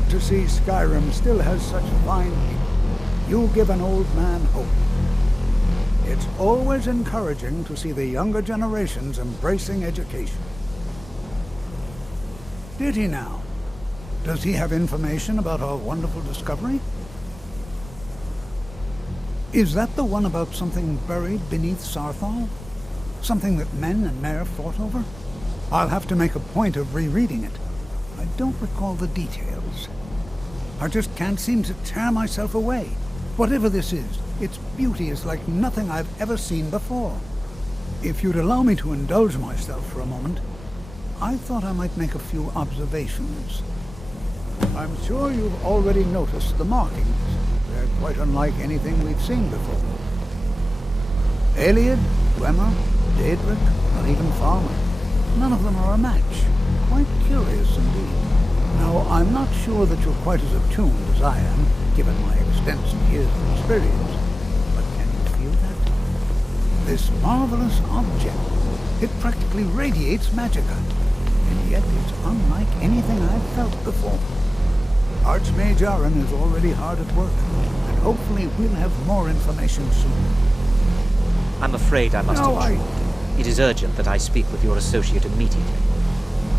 good to see Skyrim still has such fine people. You give an old man hope. It's always encouraging to see the younger generations embracing education. Did he now? Does he have information about our wonderful discovery? Is that the one about something buried beneath Sarthal? Something that men and Mare fought over? I'll have to make a point of rereading it. I don't recall the details. I just can't seem to tear myself away. Whatever this is, its beauty is like nothing I've ever seen before. If you'd allow me to indulge myself for a moment, I thought I might make a few observations. I'm sure you've already noticed the markings. They're quite unlike anything we've seen before. Eliad, Dwemer, Daedric, or even Farmer. None of them are a match. Quite curious indeed. Now, I'm not sure that you're quite as attuned as I am, given my extensive years of experience. But can you feel that? This marvelous object, it practically radiates magicka. And yet it's unlike anything I've felt before. Archmage Aaron is already hard at work, and hopefully we'll have more information soon. I'm afraid I must No, intrude. It is urgent that I speak with your associate immediately.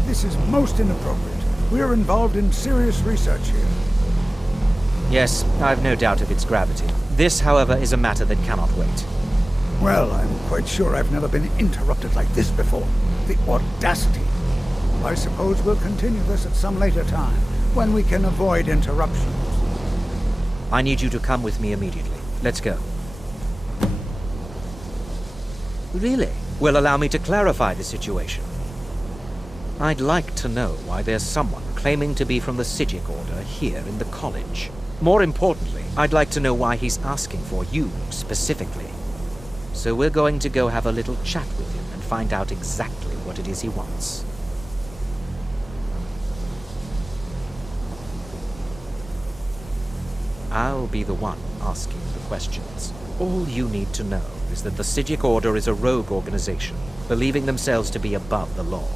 This is most inappropriate. We're involved in serious research here. Yes, I've no doubt of its gravity. This, however, is a matter that cannot wait. Well, I'm quite sure I've never been interrupted like this before. The audacity. I suppose we'll continue this at some later time, when we can avoid interruptions. I need you to come with me immediately. Let's go. Really? Well, allow me to clarify the situation. I'd like to know why there's someone claiming to be from the Psijic Order here in the college. More importantly, I'd like to know why he's asking for you specifically. So we're going to go have a little chat with him and find out exactly what it is he wants. I'll be the one asking the questions. All you need to know is that the Psijic Order is a rogue organization, believing themselves to be above the law.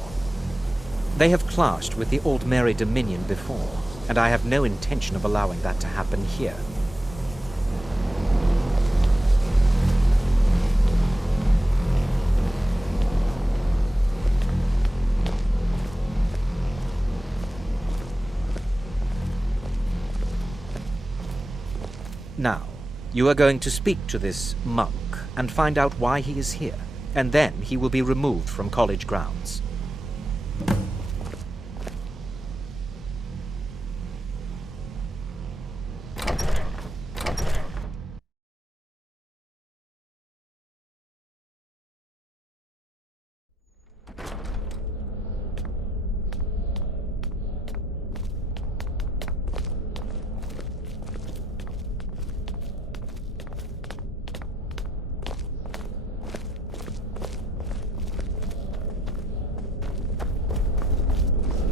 They have clashed with the Aldmeri Dominion before, and I have no intention of allowing that to happen here. Now, you are going to speak to this monk and find out why he is here, and then he will be removed from college grounds.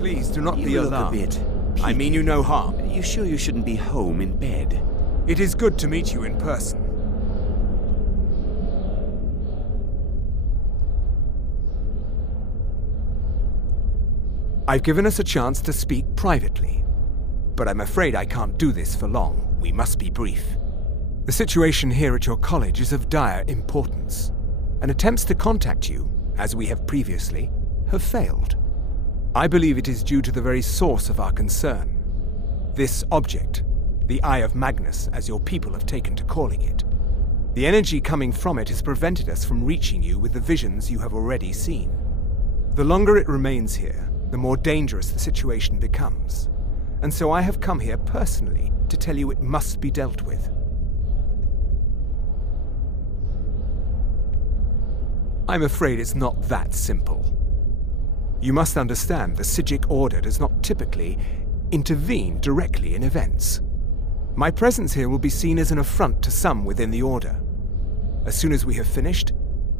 Please do not be You look alarmed. a bit I mean you no harm. Are you sure you shouldn't be home in bed? It is good to meet you in person. I've given us a chance to speak privately, but I'm afraid I can't do this for long. We must be brief. The situation here at your college is of dire importance, and attempts to contact you, as we have previously, have failed. I believe it is due to the very source of our concern. This object, the Eye of Magnus, as your people have taken to calling it. The energy coming from it has prevented us from reaching you with the visions you have already seen. The longer it remains here, the more dangerous the situation becomes. And so I have come here personally to tell you it must be dealt with. I'm afraid it's not that simple. You must understand the Psijic Order does not typically intervene directly in events. My presence here will be seen as an affront to some within the Order. As soon as we have finished,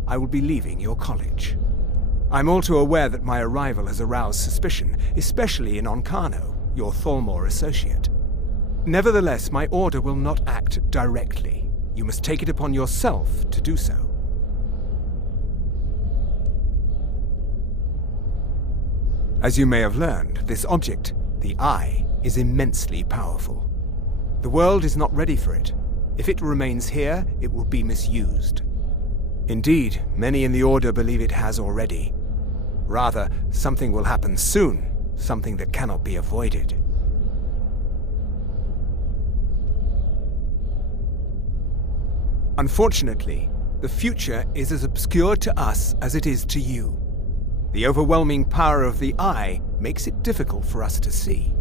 I will be leaving your college. I'm all too aware that my arrival has aroused suspicion, especially in Onkano, your Thalmor associate. Nevertheless, my Order will not act directly. You must take it upon yourself to do so. As you may have learned, this object, the Eye, is immensely powerful. The world is not ready for it. If it remains here, it will be misused. Indeed, many in the Order believe it has already. Rather, something will happen soon, something that cannot be avoided. Unfortunately, the future is as obscure to us as it is to you. The overwhelming power of the Eye makes it difficult for us to see.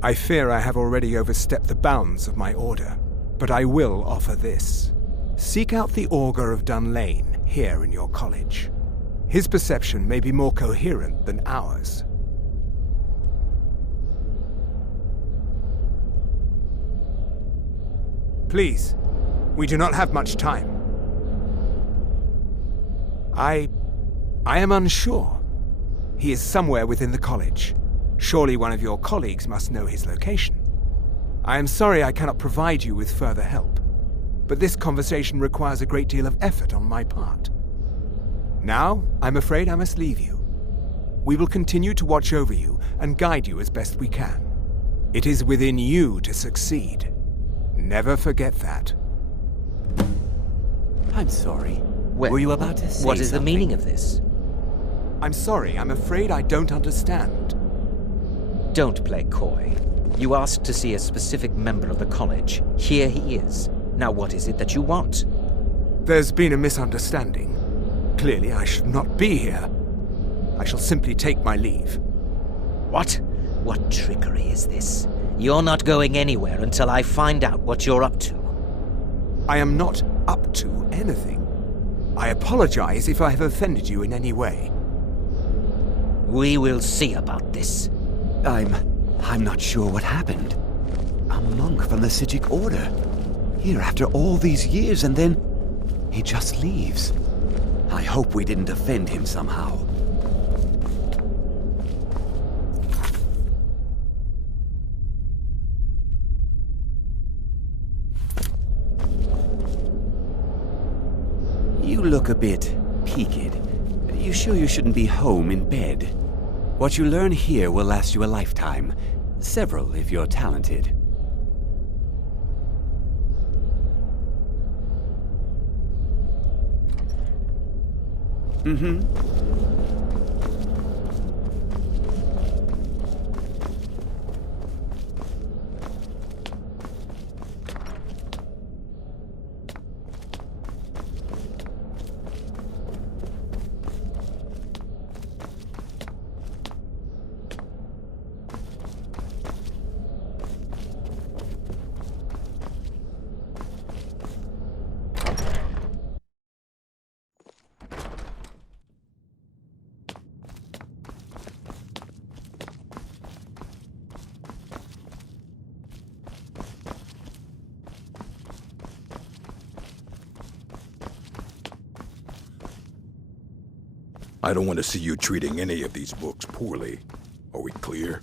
I fear I have already overstepped the bounds of my order, but I will offer this. Seek out the Augur of Dunlain here in your college. His perception may be more coherent than ours. Please, we do not have much time. I am unsure. He is somewhere within the college. Surely one of your colleagues must know his location. I am sorry I cannot provide you with further help, but this conversation requires a great deal of effort on my part. Now, I'm afraid I must leave you. We will continue to watch over you and guide you as best we can. It is within you to succeed. Never forget that. I'm sorry. Well, were you about to say what is something? the meaning of this? I'm sorry, I'm afraid I don't understand. Don't play coy. You asked to see a specific member of the college. Here he is. Now what is it that you want? There's been a misunderstanding. Clearly I should not be here. I shall simply take my leave. What? What trickery is this? You're not going anywhere until I find out what you're up to. I am not up to anything. I apologize if I have offended you in any way. We will see about this. I'm not sure what happened. A monk from the Sijic Order. Here after all these years, and then he just leaves. I hope we didn't offend him somehow. You look a bit peaked. You sure you shouldn't be home in bed? What you learn here will last you a lifetime. Several, if you're talented. Mm-hmm. I don't want to see you treating any of these books poorly. Are we clear?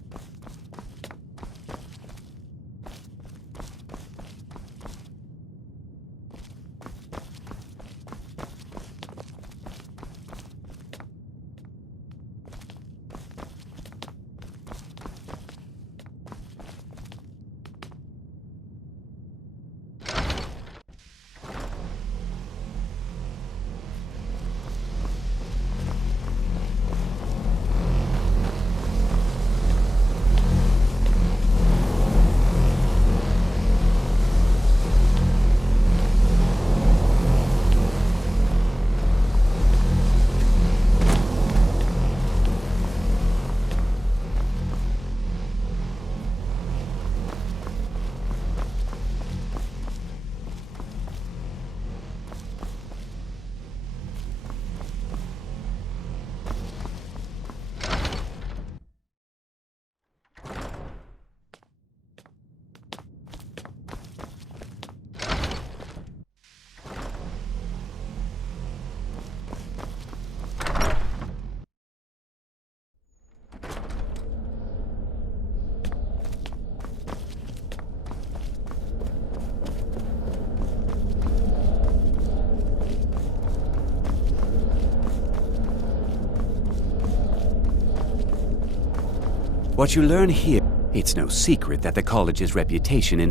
What you learn here It's no secret that the college's reputation in...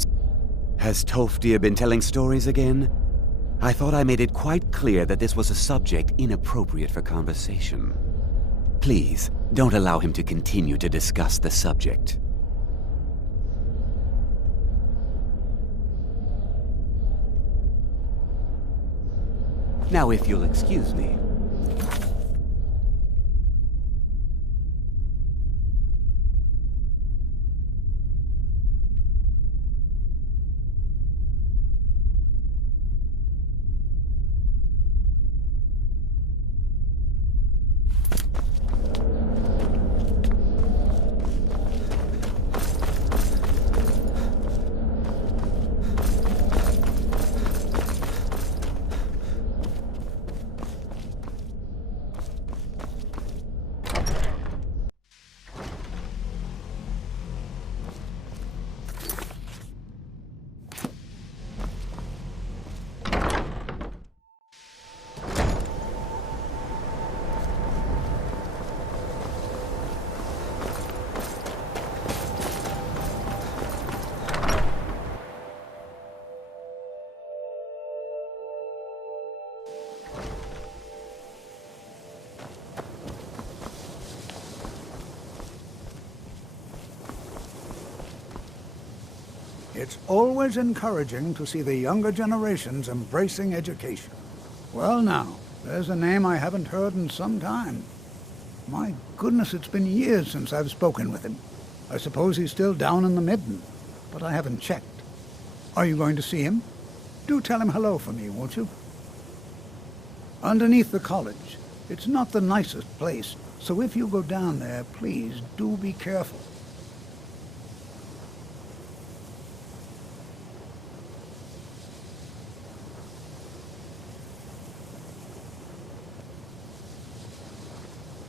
Has Tofdir been telling stories again? I thought I made it quite clear that this was a subject inappropriate for conversation. Please, don't allow him to continue to discuss the subject. Now, if you'll excuse me. It's always encouraging to see the younger generations embracing education. Well now, there's a name I haven't heard in some time. My goodness, it's been years since I've spoken with him. I suppose he's still down in the Midden, but I haven't checked. Are you going to see him? Do tell him hello for me, won't you? Underneath the college. It's not the nicest place, so if you go down there, please do be careful.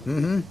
Mm-hmm.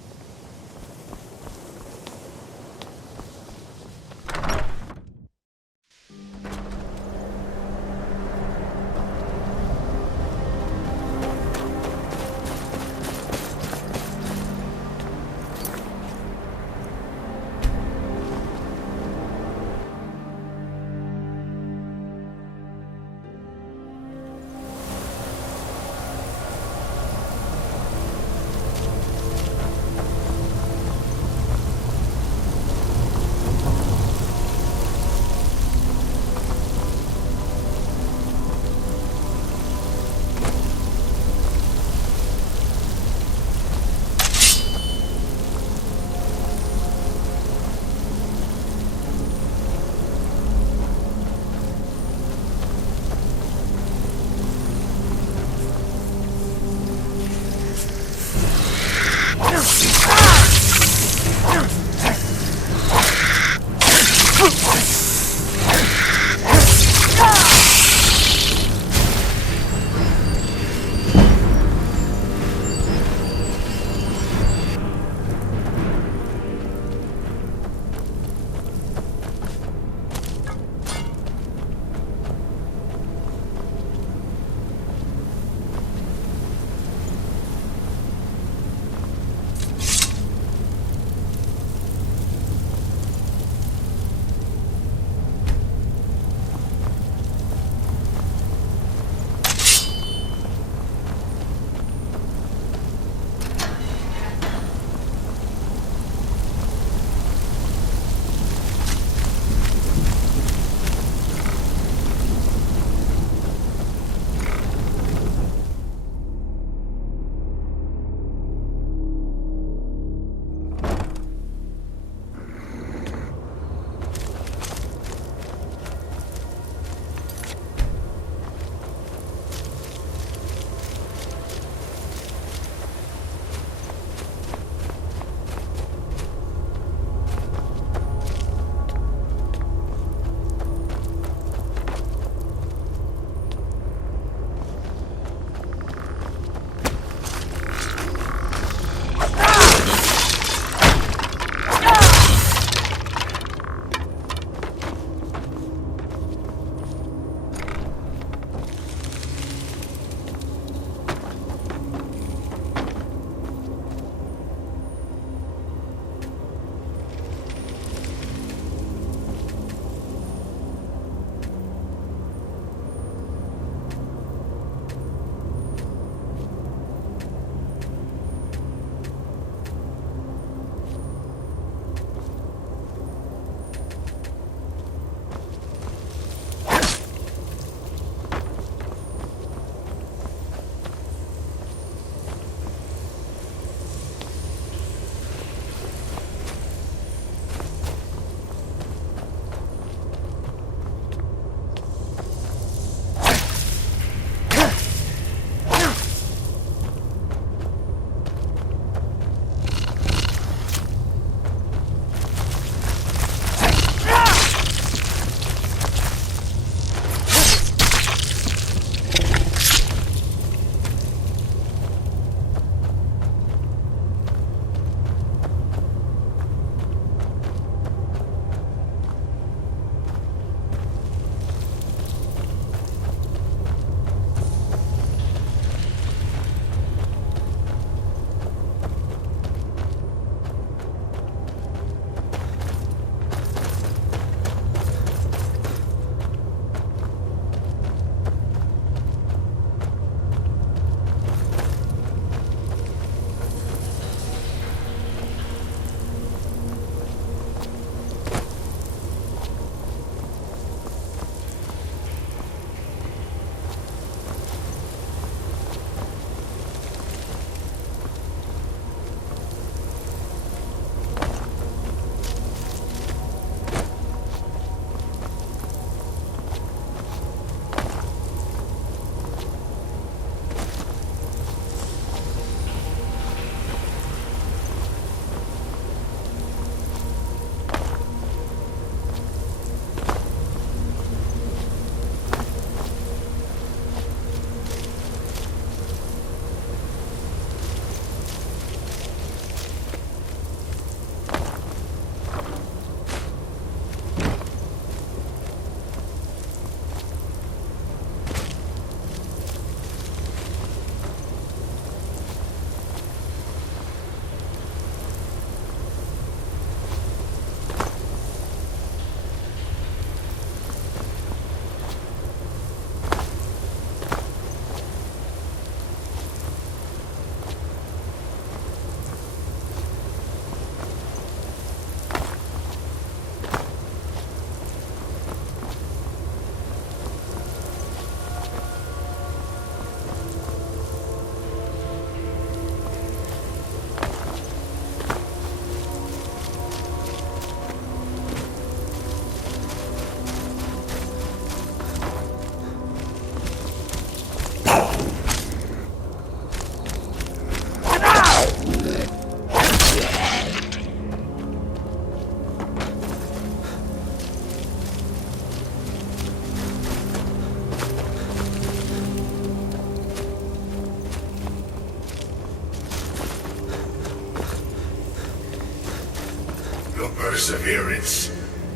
perseverance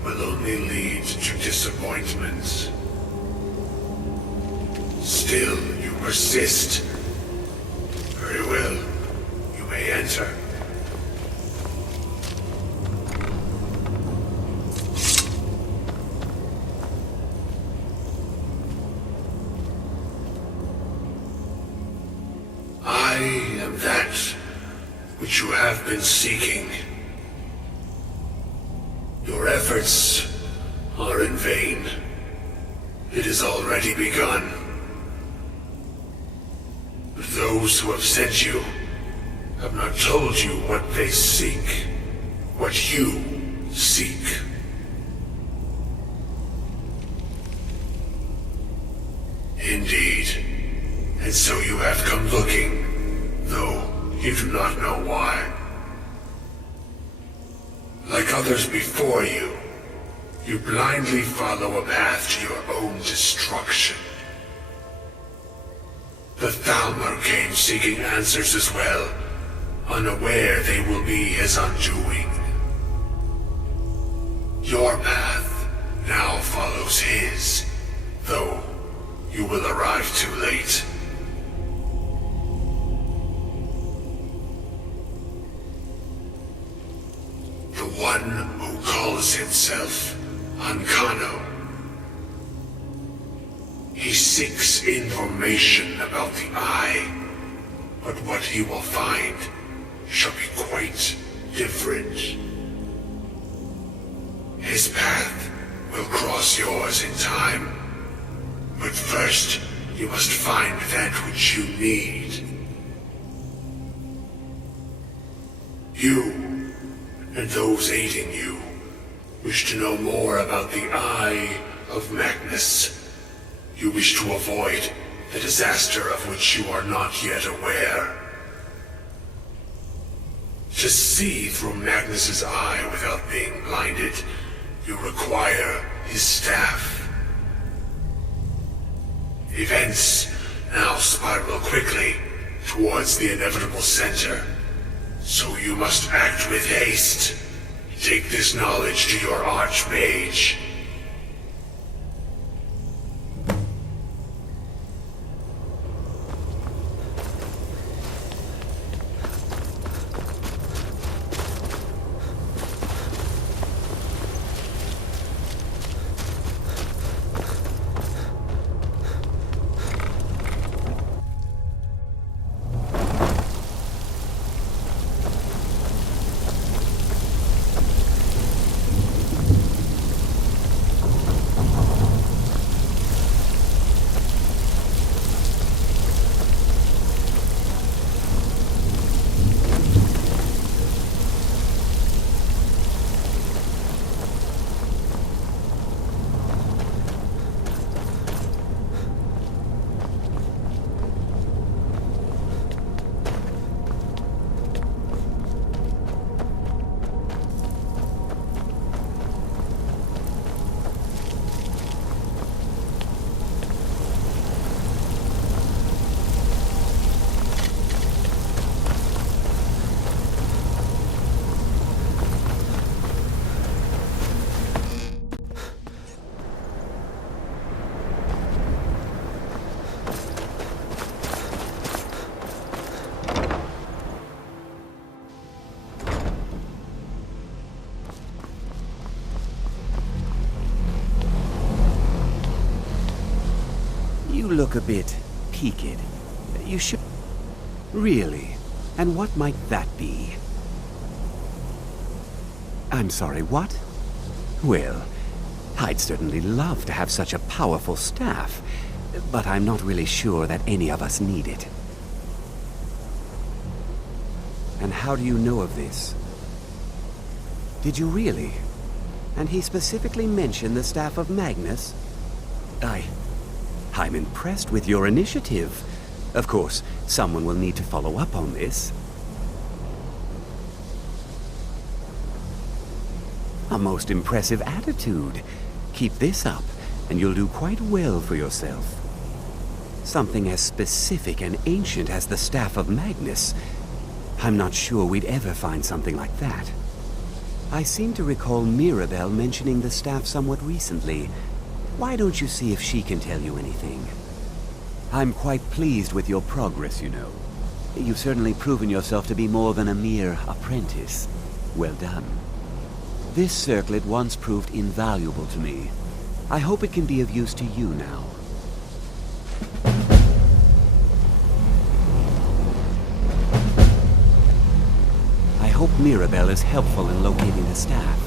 will only lead to disappointment. Still, you persist. Very well. You may enter. I am that which you have been seeking. Your efforts are in vain. It has already begun. Those who have sent you have not told you what they seek, what you seek. Indeed. And so you have come looking, though you do not know why. Like others before you, you blindly follow a path to your own destruction. The Thalmor came seeking answers as well, unaware they will be his undoing. Your path now follows his, though you will arrive too late. The one who calls himself Ancano. He seeks information about the Eye, but what he will find shall be quite different. His path will cross yours in time, but first you must find that which you need. You, and those aiding you, wish to know more about the Eye of Magnus. You wish to avoid the disaster of which you are not yet aware. To see through Magnus's eye without being blinded, you require his staff. Events now spiral quickly towards the inevitable center, so you must act with haste. Take this knowledge to your Archmage. You look a bit peaked. You should... Really? And what might that be? I'm sorry, what? Well, I'd certainly love to have such a powerful staff, but I'm not really sure that any of us need it. And how do you know of this? Did you really? And he specifically mentioned the staff of Magnus? I'm impressed with your initiative. Of course, someone will need to follow up on this. A most impressive attitude. Keep this up, and you'll do quite well for yourself. Something as specific and ancient as the Staff of Magnus. I'm not sure we'd ever find something like that. I seem to recall Mirabelle mentioning the staff somewhat recently. Why don't you see if she can tell you anything? I'm quite pleased with your progress, you know. You've certainly proven yourself to be more than a mere apprentice. Well done. This circlet once proved invaluable to me. I hope it can be of use to you now. I hope Mirabelle is helpful in locating the staff.